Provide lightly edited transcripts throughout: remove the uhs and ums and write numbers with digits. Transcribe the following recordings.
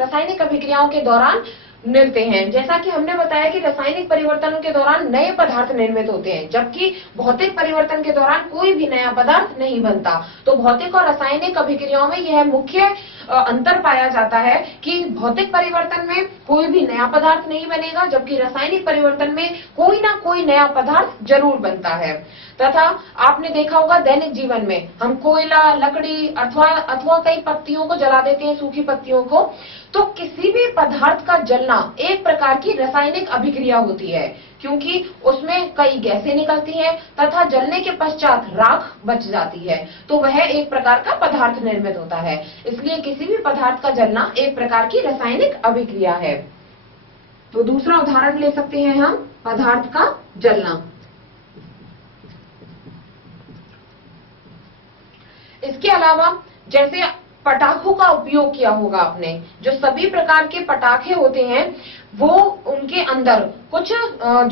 रासायनिक अभिक्रियाओं के दौरान मिलते हैं। जैसा कि हमने बताया कि रासायनिक परिवर्तनों के दौरान नए पदार्थ निर्मित होते हैं, जबकि भौतिक परिवर्तन के दौरान कोई भी नया पदार्थ नहीं बनता। तो भौतिक और रासायनिक अभिक्रियाओं में यह मुख्य अंतर पाया जाता है कि भौतिक परिवर्तन में कोई भी नया पदार्थ नहीं बनेगा, जबकि रासायनिक परिवर्तन में कोई ना कोई नया पदार्थ जरूर बनता है। तथा आपने देखा होगा दैनिक जीवन में हम कोयला, लकड़ी अथवा कई पत्तियों को जला देते हैं, सूखी पत्तियों को। तो किसी भी पदार्थ का जलना एक प्रकार की रासायनिक अभिक्रिया होती है, क्योंकि उसमें कई गैसें निकलती हैं तथा जलने के पश्चात राख बच जाती है, तो वह एक प्रकार का पदार्थ निर्मित होता है। इसलिए किसी भी पदार्थ का जलना एक प्रकार की रासायनिक अभिक्रिया है। तो दूसरा उदाहरण ले सकते हैं हम, पदार्थ का जलना। इसके अलावा जैसे पटाखों का उपयोग किया होगा आपने, जो सभी प्रकार के पटाखे होते हैं वो उनके अंदर कुछ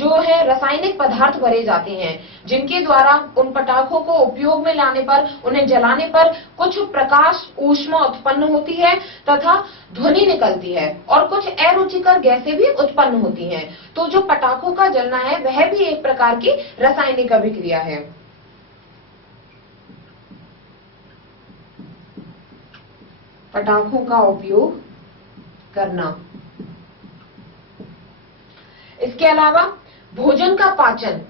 जो है रासायनिक पदार्थ भरे जाते हैं, जिनके द्वारा उन पटाखों को उपयोग में लाने पर, उन्हें जलाने पर कुछ प्रकाश ऊष्मा उत्पन्न होती है तथा ध्वनि निकलती है और कुछ अरुचिकर गैसें भी उत्पन्न होती हैं। तो जो पटाखों का जलना है वह भी एक प्रकार की रासायनिक अभिक्रिया है। पटाखों का उपयोग करना। इसके अलावा भोजन का पाचन,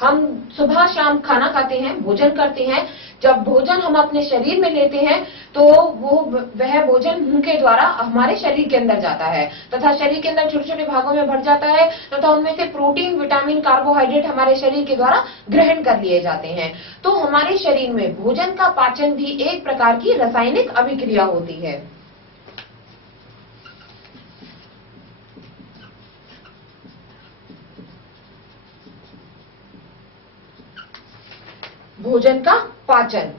हम सुबह शाम खाना खाते हैं, भोजन करते हैं। जब भोजन हम अपने शरीर में लेते हैं तो वह भोजन मुंह के द्वारा हमारे शरीर के अंदर जाता है तथा शरीर के अंदर छोटे छोटे भागों में बढ़ जाता है तथा उनमें से प्रोटीन, विटामिन, कार्बोहाइड्रेट हमारे शरीर के द्वारा ग्रहण कर लिए जाते हैं। तो हमारे शरीर में भोजन का पाचन भी एक प्रकार की रासायनिक अभिक्रिया होती है। भोजन का पाचन।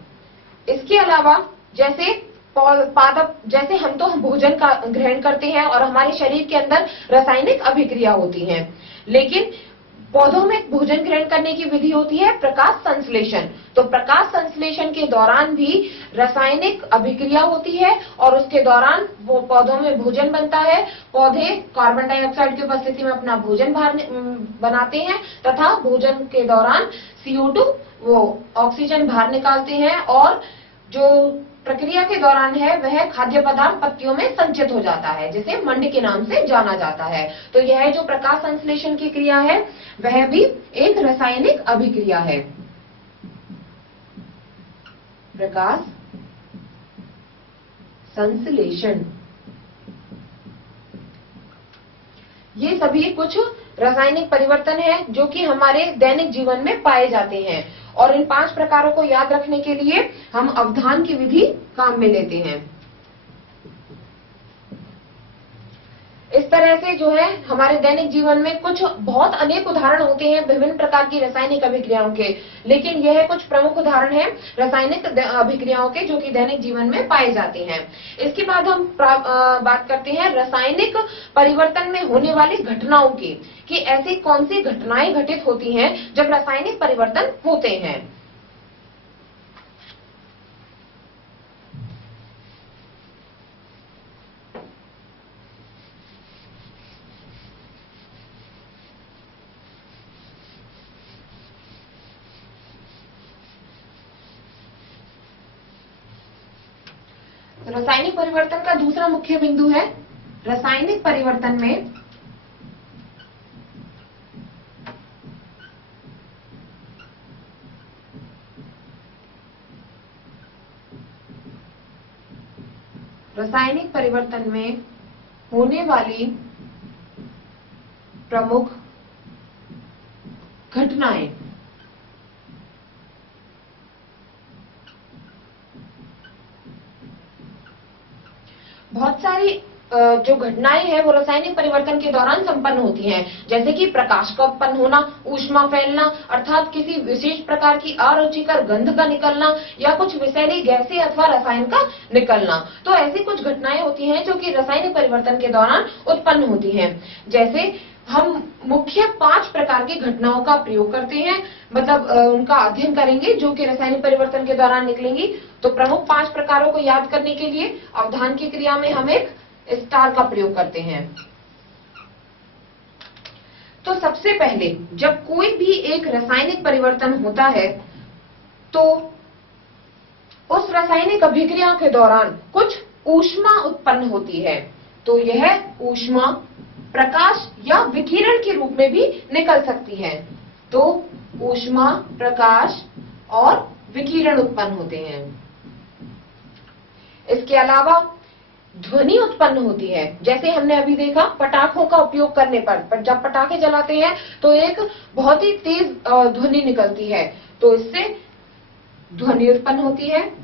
इसके अलावा जैसे पादप, जैसे हम तो भोजन का ग्रहण करते हैं और हमारे शरीर के अंदर रासायनिक अभिक्रिया होती है, लेकिन पौधों में भोजन ग्रहण करने की विधि होती है प्रकाश संश्लेषण। तो प्रकाश संश्लेषण के दौरान भी रासायनिक अभिक्रिया होती है और उसके दौरान वो पौधों में भोजन बनता है। पौधे कार्बन डाइऑक्साइड की उपस्थिति में अपना भोजन बनाते हैं तथा भोजन के दौरान CO2 वो ऑक्सीजन बाहर निकालते हैं और जो प्रक्रिया के दौरान है वह खाद्य पदार्थ पत्तियों में संचित हो जाता है, जिसे मंड के नाम से जाना जाता है। तो यह जो प्रकाश संश्लेषण की क्रिया है वह भी एक रासायनिक अभिक्रिया है। प्रकाश संश्लेषण, ये सभी कुछ रासायनिक परिवर्तन है जो कि हमारे दैनिक जीवन में पाए जाते हैं और इन 5 प्रकारों को याद रखने के लिए हम अवधान की विधि काम में लेते हैं। इस तरह से जो है हमारे दैनिक जीवन में कुछ बहुत अनेक उदाहरण होते हैं विभिन्न प्रकार की रासायनिक अभिक्रियाओं के, लेकिन यह कुछ प्रमुख उदाहरण हैं रासायनिक अभिक्रियाओं के जो कि दैनिक जीवन में पाए जाते हैं। इसके बाद हम बात करते हैं रासायनिक परिवर्तन में होने वाली घटनाओं की, कि ऐसी कौन सी घटनाएं घटित होती हैं जब रासायनिक परिवर्तन होते हैं। रासायनिक परिवर्तन का दूसरा मुख्य बिंदु है रासायनिक परिवर्तन में होने वाली प्रमुख घटनाएं। बहुत सारी जो घटनाएं हैं वो रासायनिक परिवर्तन के दौरान संपन्न होती हैं, जैसे कि प्रकाश का उत्पन्न होना, ऊष्मा फैलना अर्थात किसी विशेष प्रकार की अरुचिकर गंध का निकलना या कुछ विषैली गैसें अथवा रसायन का निकलना। तो ऐसी कुछ घटनाएं होती हैं जो कि रासायनिक परिवर्तन के दौरान उत्पन्न होती हैं। जैसे हम मुख्य 5 प्रकार की घटनाओं का प्रयोग करते हैं, मतलब उनका अध्ययन करेंगे जो कि रासायनिक परिवर्तन के दौरान निकलेंगी। तो प्रमुख 5 प्रकारों को याद करने के लिए अवधान की क्रिया में हम एक स्टार का प्रयोग करते हैं। तो सबसे पहले जब कोई भी एक रासायनिक परिवर्तन होता है तो उस रासायनिक अभिक्रिया के दौरान कुछ ऊष्मा उत्पन्न होती है। तो यह ऊष्मा प्रकाश या विकिरण के रूप में भी निकल सकती है। तो ऊष्मा, प्रकाश और विकिरण उत्पन्न होते हैं। इसके अलावा ध्वनि उत्पन्न होती है। जैसे हमने अभी देखा पटाखों का उपयोग करने पर जब पटाखे जलाते हैं तो एक बहुत ही तेज ध्वनि निकलती है, तो इससे ध्वनि उत्पन्न होती है।